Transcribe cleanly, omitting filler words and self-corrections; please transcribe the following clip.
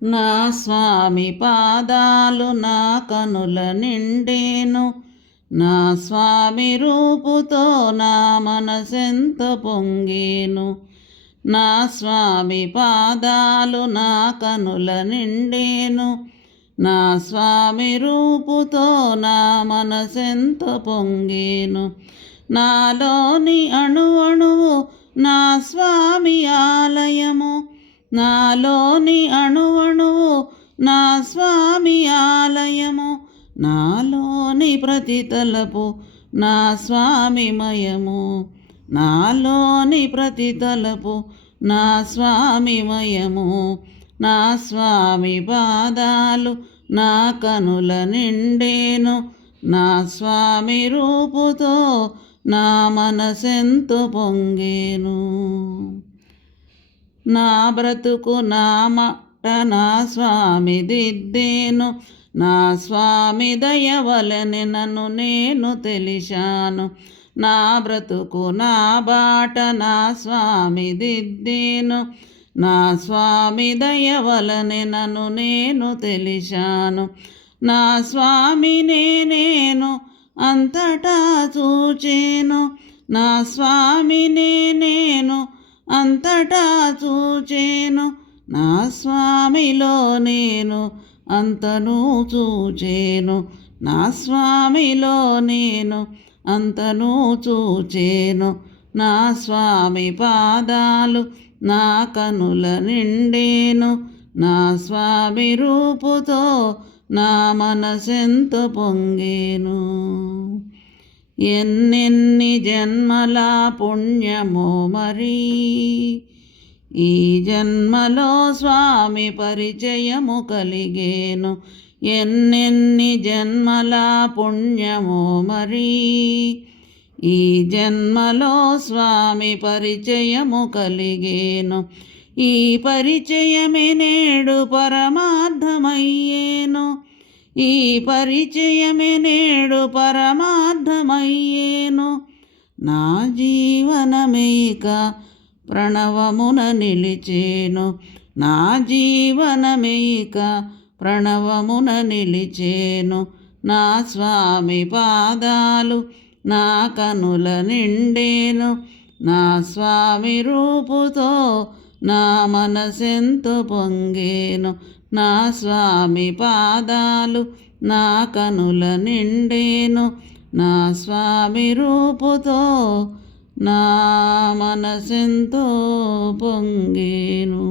నా స్వామి పాదాలు నా కనుల నిండేను, నా స్వామి రూపుతో నా మనసెంత పొంగేను. నా స్వామి పాదాలు నా కనుల నిండేను, నా స్వామి రూపుతో నా మనసెంత పొంగేను. నాలోని అణువణువు నా స్వామి ఆలయము, నాలోని అణువణువు నా స్వామి ఆలయము, నాలోని ప్రతి తలపు నా స్వామి మయము, నాలోని ప్రతి తలపు నా స్వామి మయము. నా స్వామి పాదాలు నా కనుల నిండేను, నా స్వామి రూపుతో నా మనసెంతో పొంగేను. నా బ్రతుకు నా మాట నా స్వామి దిద్దేను, నా స్వామి దయ వలె నన్ను నేను తెలిశాను. నా బ్రతుకు నా బాట నా స్వామి దిద్దేను, నా స్వామి దయ వలె నన్ను నేను తెలిశాను. నా స్వామినే నేను అంతటా చూచేను, నా స్వామినే నేను అంతటా చూచేను. నా స్వామిలో నేను అంతను చూచేను, నా స్వామిలో నేను అంతను చూచేను. నా స్వామి పాదాలు నా కనుల నిండేను, నా స్వామి రూపుతో నా మనసెంతో పొంగేను. ఎన్నెన్ని జన్మల పుణ్యమో మరి ఈ జన్మలో స్వామి పరిచయము కలిగేను. ఎన్నెన్ని జన్మల పుణ్యమో మరి ఈ జన్మలో స్వామి పరిచయము కలిగేను. ఈ పరిచయమే నేడు పరమార్థమయ్యేను, ఈ పరిచయమే నేడు పరమార్థమయ్యేను. నా జీవనమేక ప్రణవమున నిలిచేను, నా జీవనమేక ప్రణవమున నిలిచేను. నా స్వామి పాదాలు నా కనుల నిండేను, నా స్వామి రూపుతో నా మనసెంతో పొంగేను. నా స్వామి పాదాలు నా కనుల నిండేను, నా స్వామి రూపుతో నా మనసెంతో పొంగేను.